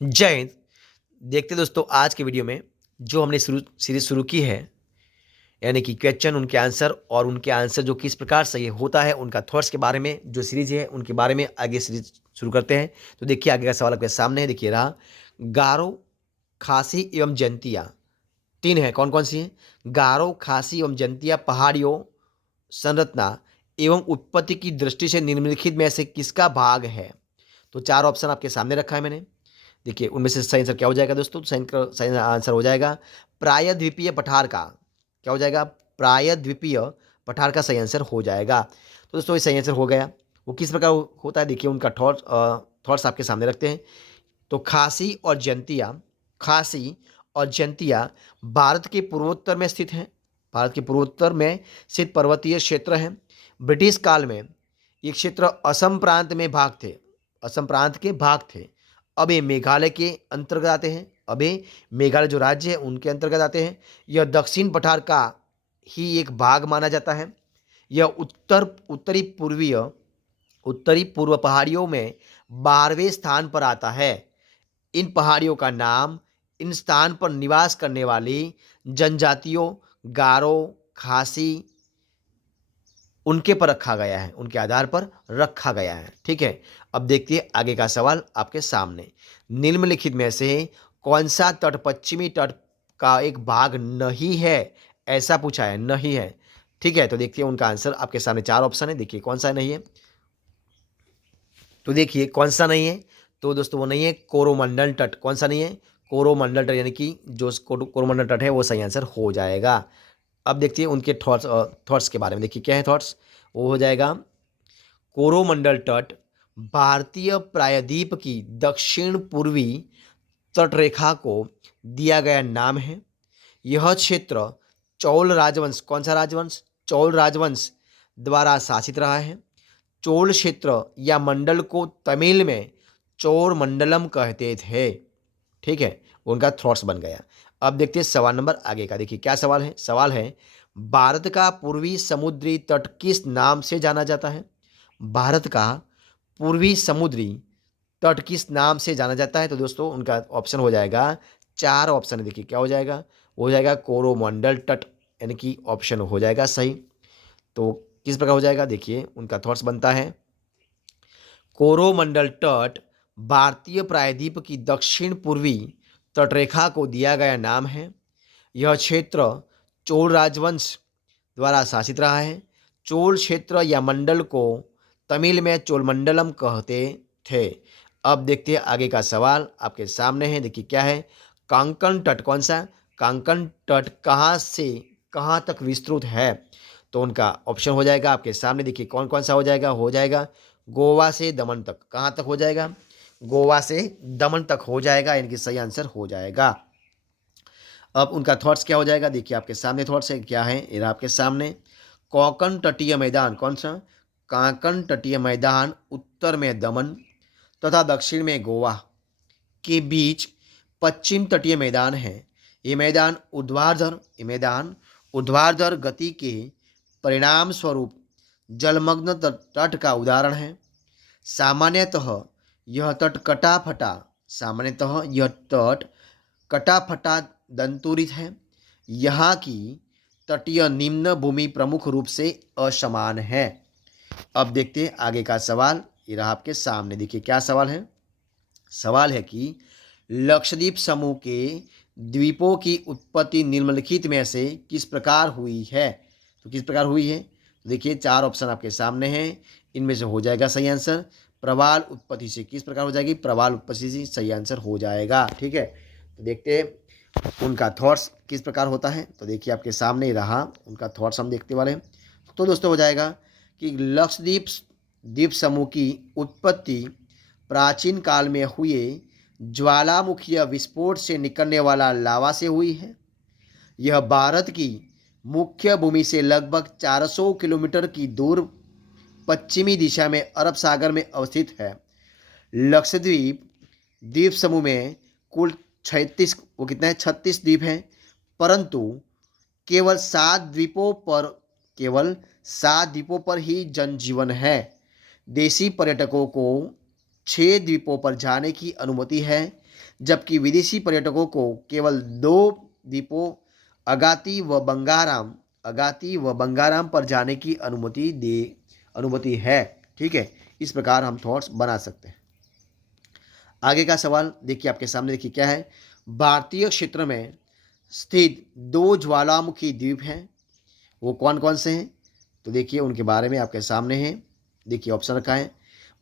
जय हिंद। देखते दोस्तों, आज के वीडियो में जो हमने सीरीज शुरू की है, यानी कि क्वेश्चन उनके आंसर और उनके आंसर जो किस प्रकार से ये होता है, उनका थॉट्स के बारे में जो सीरीज है उनके बारे में आगे सीरीज शुरू करते हैं। तो देखिए, आगे का सवाल आपके सामने है। देखिए रहा, गारो, खासी एवं जयंतिया तीन है। कौन कौन सी है? गारो, खासी एवं जयंतिया पहाड़ियों, संरचना एवं उत्पत्ति की दृष्टि से निम्नलिखित में से किसका भाग है? तो चार ऑप्शन आपके सामने रखा है मैंने। देखिए, उनमें से सही आंसर क्या हो जाएगा दोस्तों? सही आंसर हो जाएगा प्रायद्वीपीय पठार का। क्या हो जाएगा? प्रायद्वीपीय पठार का सही आंसर हो जाएगा। तो दोस्तों, ये सही आंसर हो गया। वो किस प्रकार होता है, देखिए उनका थॉट्स आपके सामने रखते हैं। तो खासी और जयंतिया भारत के पूर्वोत्तर में स्थित हैं। भारत के पूर्वोत्तर में स्थित पर्वतीय क्षेत्र हैं। ब्रिटिश काल में ये क्षेत्र असम प्रांत में भाग थे। असम प्रांत के भाग थे। अब ये मेघालय के अंतर्गत आते हैं। अब ये मेघालय जो राज्य है उनके अंतर्गत आते हैं। यह दक्षिण पठार का ही एक भाग माना जाता है। यह उत्तरी पूर्व पहाड़ियों में 12वें स्थान पर आता है। इन पहाड़ियों का नाम इन स्थान पर निवास करने वाली जनजातियों गारो, खासी, उनके पर रखा गया है, उनके आधार पर रखा गया है। ठीक है। अब देखिए आगे का सवाल आपके सामने। निम्नलिखित में से कौन सा तट पश्चिमी तट का एक भाग नहीं है? ऐसा पूछा है, नहीं है। ठीक है, तो देखिए उनका आंसर आपके सामने चार ऑप्शन है। देखिए कौन सा नहीं है। तो देखिए कौन सा नहीं है। तो दोस्तों वो नहीं है कोरोमंडल तट। कौन सा नहीं है? कोरोमंडल तट, यानी कि जो कोरोमंडल तट है वो सही आंसर हो जाएगा। अब देखिए उनके थॉट्स के बारे में। देखिए क्या है थॉट्स, वो हो जाएगा कोरोमंडल तट भारतीय प्रायद्वीप की दक्षिण पूर्वी तटरेखा को दिया गया नाम है। यह क्षेत्र चोल राजवंश, कौन सा राजवंश? चोल राजवंश द्वारा शासित रहा है। चोल क्षेत्र या मंडल को तमिल में चोर मंडलम कहते थे। ठीक है, उनका थॉट्स बन गया। अब देखते हैं सवाल नंबर आगे का। देखिए क्या सवाल है। सवाल है, भारत का पूर्वी समुद्री तट किस नाम से जाना जाता है? भारत का पूर्वी समुद्री तट किस नाम से जाना जाता है? तो दोस्तों उनका ऑप्शन हो जाएगा, चार ऑप्शन है। देखिए क्या हो जाएगा, हो जाएगा कोरोमंडल तट, यानी कि ऑप्शन हो जाएगा सही। तो किस प्रकार हो जाएगा, देखिए उनका थॉट्स बनता है। कोरोमंडल तट भारतीय प्रायद्वीप की दक्षिण पूर्वी तटरेखा को दिया गया नाम है। यह क्षेत्र चोल राजवंश द्वारा शासित रहा है। चोल क्षेत्र या मंडल को तमिल में चोलमंडलम कहते थे। अब देखते हैं आगे का सवाल आपके सामने है। देखिए क्या है, कांकन तट, कौन सा? कांकन तट कहाँ से कहाँ तक विस्तृत है? तो उनका ऑप्शन हो जाएगा आपके सामने। देखिए कौन कौन सा हो जाएगा, हो जाएगा गोवा से दमन तक। कहाँ तक हो जाएगा? गोवा से दमन तक हो जाएगा, यानी कि सही आंसर हो जाएगा। अब उनका थॉट्स क्या हो जाएगा, देखिए आपके सामने थॉट्स है क्या है, ये आपके सामने। कोंकण तटीय मैदान, कौन सा? कांकन तटीय मैदान उत्तर में दमन तथा दक्षिण में गोवा के बीच पश्चिम तटीय मैदान है। ये मैदान ऊर्ध्वाधर गति के परिणाम स्वरूप जलमग्न तट का उदाहरण है। सामान्यतः यह तट कटा फटा सामान्यतः यह तट कटा फटा दंतुरित है। यहाँ की तटीय निम्न भूमि प्रमुख रूप से असमान है। अब देखते हैं आगे का सवाल, ये रहा आपके सामने। देखिए क्या सवाल है। सवाल है कि लक्षद्वीप समूह के द्वीपों की उत्पत्ति निम्नलिखित में से किस प्रकार हुई है? तो किस प्रकार हुई है? देखिए चार ऑप्शन आपके सामने हैं। इनमें से हो जाएगा सही आंसर प्रवाल उत्पत्ति से। किस प्रकार हो जाएगी? प्रवाल उत्पत्ति से सही आंसर हो जाएगा। ठीक है, तो देखते हैं उनका थॉट्स किस प्रकार होता है। तो देखिए आपके सामने ही रहा उनका थॉट्स, हम देखने वाले हैं। तो दोस्तों हो जाएगा कि लक्षद्वीप द्वीप समूह की उत्पत्ति प्राचीन काल में हुए ज्वालामुखीय विस्फोट से निकलने वाला लावा से हुई है। यह भारत की मुख्य भूमि से लगभग 400 किलोमीटर की दूर पश्चिमी दिशा में अरब सागर में अवस्थित है। लक्षद्वीप द्वीप समूह में कुल 36 वो कितना है 36 द्वीप हैं, परंतु केवल 7 द्वीपों पर ही जनजीवन है। देशी पर्यटकों को 6 द्वीपों पर जाने की अनुमति है। जबकि विदेशी पर्यटकों को केवल दो द्वीपों अगाती व बंगाराम पर जाने की अनुमति है। ठीक है, इस प्रकार हम थॉट्स बना सकते हैं। आगे का सवाल देखिए आपके सामने, देखिए क्या है। भारतीय क्षेत्र में स्थित दो ज्वालामुखी द्वीप हैं, वो कौन कौन से हैं? तो देखिए उनके बारे में आपके सामने है। देखिए ऑप्शन रखा है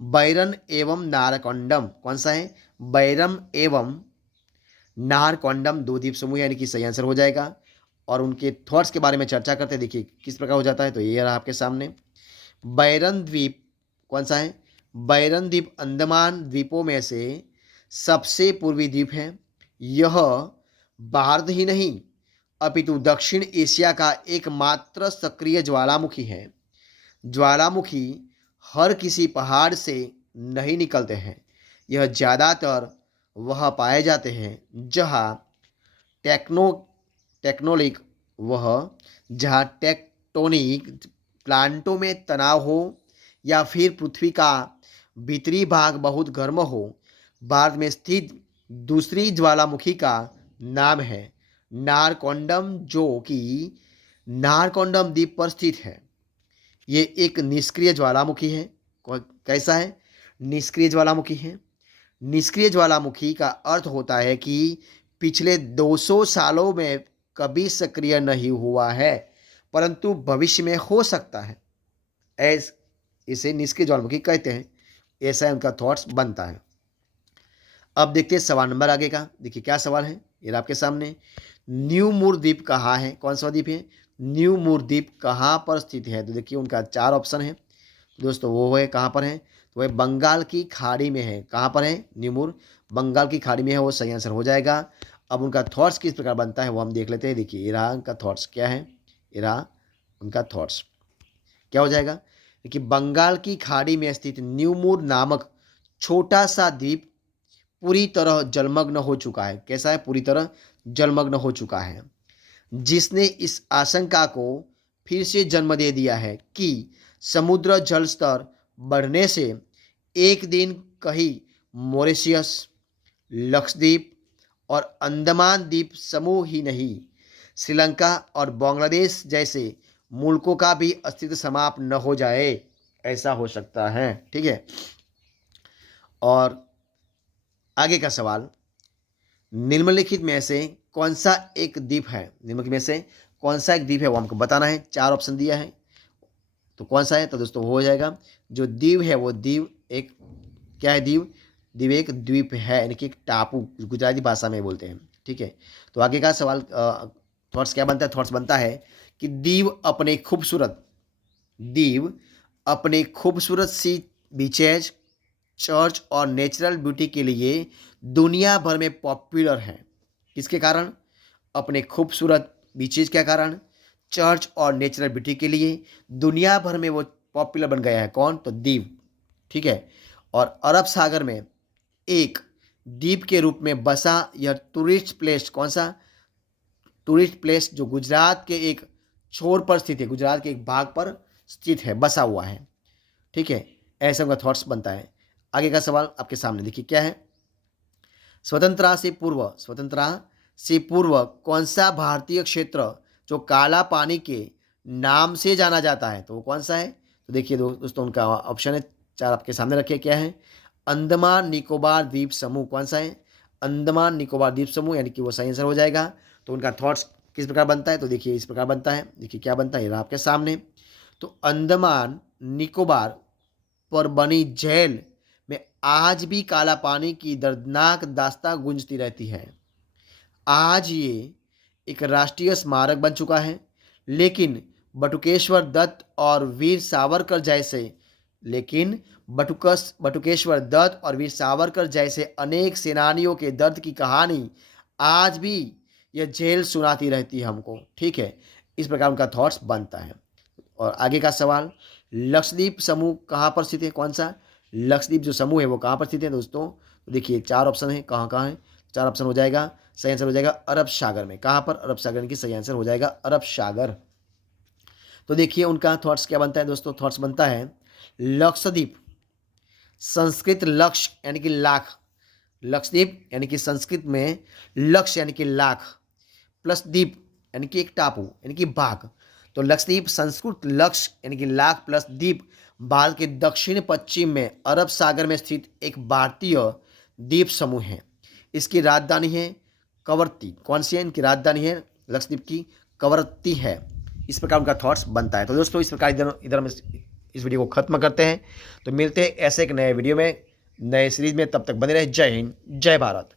बैरन एवं नारकोंडम। कौन सा है? बैरम एवं नारकोंडम दो द्वीप समूह, यानी कि सही आंसर हो जाएगा। और उनके थॉट्स के बारे में चर्चा करते हैं। देखिए किस प्रकार हो जाता है, तो ये रहा आपके सामने। बैरन द्वीप कौन सा है? बैरन द्वीप अंडमान द्वीपों में से सबसे पूर्वी द्वीप है। यह भारत ही नहीं अपितु दक्षिण एशिया का एकमात्र सक्रिय ज्वालामुखी है। ज्वालामुखी हर किसी पहाड़ से नहीं निकलते हैं। यह ज़्यादातर वह पाए जाते हैं जहाँ टेक्नो टेक्नोलिक वह जहाँ टेक्टोनिक प्लांटों में तनाव हो या फिर पृथ्वी का भीतरी भाग बहुत गर्म हो। भारत में स्थित दूसरी ज्वालामुखी का नाम है नारकोंडम, जो कि नारकोंडम द्वीप पर स्थित है। ये एक निष्क्रिय ज्वालामुखी है। कैसा है? निष्क्रिय ज्वालामुखी है। निष्क्रिय ज्वालामुखी का अर्थ होता है कि पिछले 200 सालों में कभी सक्रिय नहीं हुआ है, परंतु भविष्य में हो सकता है। इसे निष्क्रिय ज्वालामुखी कहते हैं। ऐसा उनका थॉट्स बनता है। अब देखते हैं सवाल नंबर आगे का। देखिए क्या सवाल है, ये आपके सामने। न्यू मूर द्वीप कहाँ है? कौन सा द्वीप है? न्यू मूर द्वीप कहाँ पर स्थित है? तो देखिए उनका 4 ऑप्शन है दोस्तों। वो है कहाँ पर है? तो वह बंगाल की खाड़ी में है। कहाँ पर है न्यू मूर? बंगाल की खाड़ी में है, वो सही आंसर हो जाएगा। अब उनका थॉट्स किस प्रकार बनता है वो हम देख लेते हैं। देखिए ये रहा उनका थॉट्स क्या है, ये रहा उनका थॉट्स क्या हो जाएगा। देखिए बंगाल की खाड़ी में स्थित न्यू मूर नामक छोटा सा द्वीप पूरी तरह जलमग्न हो चुका है। कैसा है? पूरी तरह जलमग्न हो चुका है, जिसने इस आशंका को फिर से जन्म दे दिया है कि समुद्र जल स्तर बढ़ने से एक दिन कहीं मॉरिशस, लक्षद्वीप और अंडमान द्वीप समूह ही नहीं, श्रीलंका और बांग्लादेश जैसे मुल्कों का भी अस्तित्व समाप्त न हो जाए। ऐसा हो सकता है। ठीक है, और आगे का सवाल, निम्नलिखित में से कौन सा एक द्वीप है? निम्नलिखित में से कौन सा एक द्वीप है वो हमको बताना है। 4 ऑप्शन दिया है, तो कौन सा है? तो दोस्तों हो जाएगा जो द्वीप है वो द्वीप एक क्या है? द्वीप द्वीप एक द्वीप है, यानी कि एक टापू, गुजराती भाषा में बोलते हैं। ठीक है, तो आगे का सवाल थॉट्स क्या बनता है? थॉट्स बनता है कि द्वीप अपने खूबसूरत सी बीचेज, चर्च और नेचुरल ब्यूटी के लिए दुनिया भर में पॉपुलर है। किसके कारण? अपने खूबसूरत बीचेज के कारण, चर्च और नेचुरल ब्यूटी के लिए दुनिया भर में वो पॉपुलर बन गया है। कौन? तो द्वीप। ठीक है, और अरब सागर में एक द्वीप के रूप में बसा यह टूरिस्ट प्लेस, कौन सा? टूरिस्ट प्लेस जो गुजरात के एक छोर पर स्थित है, गुजरात के एक भाग पर स्थित है, बसा हुआ है। ठीक है, ऐसा उनका थॉट्स बनता है। आगे का सवाल आपके सामने देखिए क्या है। स्वतंत्रता से पूर्व कौन सा भारतीय क्षेत्र जो काला पानी के नाम से जाना जाता है? तो वो कौन सा है? तो देखिए दोस्तों उनका ऑप्शन है 4 आपके सामने रखे। क्या है? अंडमान निकोबार द्वीप समूह। कौन सा है? अंडमान निकोबार द्वीप समूह, यानी कि वो सही आंसर हो जाएगा। तो उनका थॉट्स किस प्रकार बनता है? तो देखिए इस प्रकार बनता है। देखिए क्या बनता है, ये रहा आपके सामने। तो अंडमान निकोबार पर बनी झील में आज भी काला पानी की दर्दनाक दास्तां गूंजती रहती है। आज ये एक राष्ट्रीय स्मारक बन चुका है, लेकिन बटुकेश्वर दत्त और वीर सावरकर जैसे बटुकेश्वर दत्त और वीर सावरकर जैसे अनेक सेनानियों के दर्द की कहानी आज भी यह जेल सुनाती रहती है हमको। ठीक है, इस प्रकार उनका थॉट्स बनता है। और आगे का सवाल, लक्षद्वीप समूह कहाँ पर स्थित है? कौन सा? लक्षद्वीप जो समूह है वो कहाँ पर स्थित है दोस्तों? तो देखिए 4 ऑप्शन है, कहाँ कहाँ है? 4 ऑप्शन हो जाएगा। सही आंसर हो जाएगा अरब सागर में। कहाँ पर? अरब सागर की सही आंसर हो जाएगा अरब सागर। तो देखिए उनका थॉट्स क्या बनता है दोस्तों। थॉट्स बनता है लक्षद्वीप, संस्कृत लक्ष्य यानी कि लाख, लक्षद्वीप यानी कि संस्कृत में लक्ष्य यानी कि लाख प्लस द्वीप यानी कि एक टापू यानी कि भाग। तो लक्षद्वीप संस्कृत लक्ष्य यानी कि लाख प्लस द्वीप भारत के दक्षिण पश्चिम में अरब सागर में स्थित एक भारतीय द्वीप समूह है। इसकी राजधानी है कवरत्ती। कौन सी है? इनकी राजधानी है लक्षद्वीप की कवरत्ती है। इस प्रकार उनका थॉट्स बनता है। तो दोस्तों इस प्रकार इधर इधर हम इस वीडियो को खत्म करते हैं। तो मिलते हैं ऐसे एक नए वीडियो में, नए सीरीज में। तब तक बने रहे। जय हिंद, जय भारत।